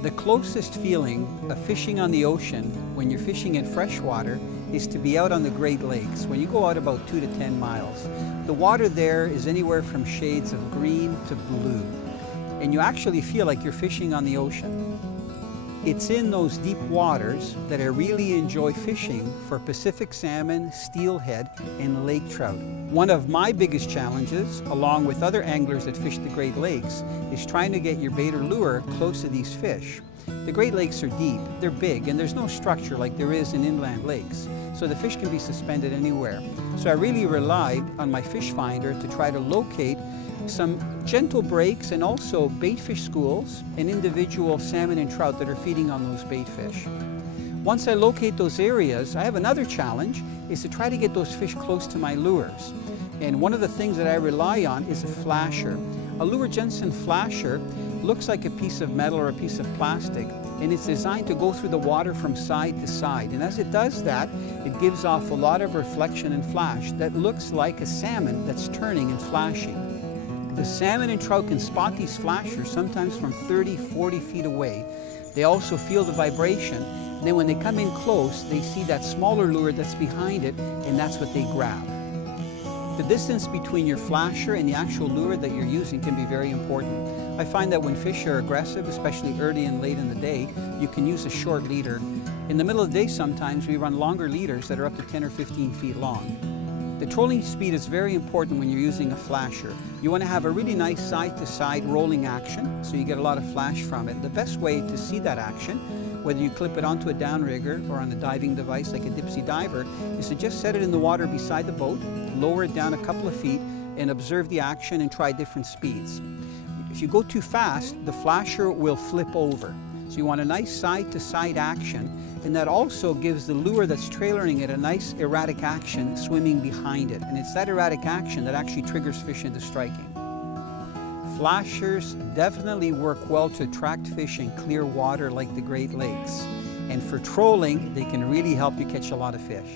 The closest feeling of fishing on the ocean when you're fishing in freshwater is to be out on the Great Lakes. When you go out about 2 to 10 miles, the water there is anywhere from shades of green to blue, and you actually feel like you're fishing on the ocean. It's in those deep waters that I really enjoy fishing for Pacific salmon, steelhead, and lake trout. One of my biggest challenges, along with other anglers that fish the Great Lakes, is trying to get your bait or lure close to these fish. The Great Lakes are deep, they're big, and there's no structure like there is in inland lakes, so the fish can be suspended anywhere. So I really relied on my fish finder to try to locate some gentle breaks and also bait fish schools and individual salmon and trout that are feeding on those bait fish. Once I locate those areas, I have another challenge, is to try to get those fish close to my lures. And one of the things that I rely on is a flasher. A Luhr Jensen Flasher looks like a piece of metal or a piece of plastic, and it's designed to go through the water from side to side. And as it does that, it gives off a lot of reflection and flash that looks like a salmon that's turning and flashing. The salmon and trout can spot these flashers sometimes from 30, 40 feet away. They also feel the vibration. And then when they come in close, they see that smaller lure that's behind it, and that's what they grab. The distance between your flasher and the actual lure that you're using can be very important. I find that when fish are aggressive, especially early and late in the day, you can use a short leader. In the middle of the day, sometimes we run longer leaders that are up to 10 or 15 feet long. The trolling speed is very important when you're using a flasher. You want to have a really nice side-to-side rolling action, so you get a lot of flash from it. The best way to see that action, whether you clip it onto a downrigger or on a diving device like a dipsy diver, is to just set it in the water beside the boat, lower it down a couple of feet, and observe the action and try different speeds. If you go too fast, the flasher will flip over. So you want a nice side-to-side action, and that also gives the lure that's trailering it a nice erratic action swimming behind it. And it's that erratic action that actually triggers fish into striking. Flashers definitely work well to attract fish in clear water like the Great Lakes. And for trolling, they can really help you catch a lot of fish.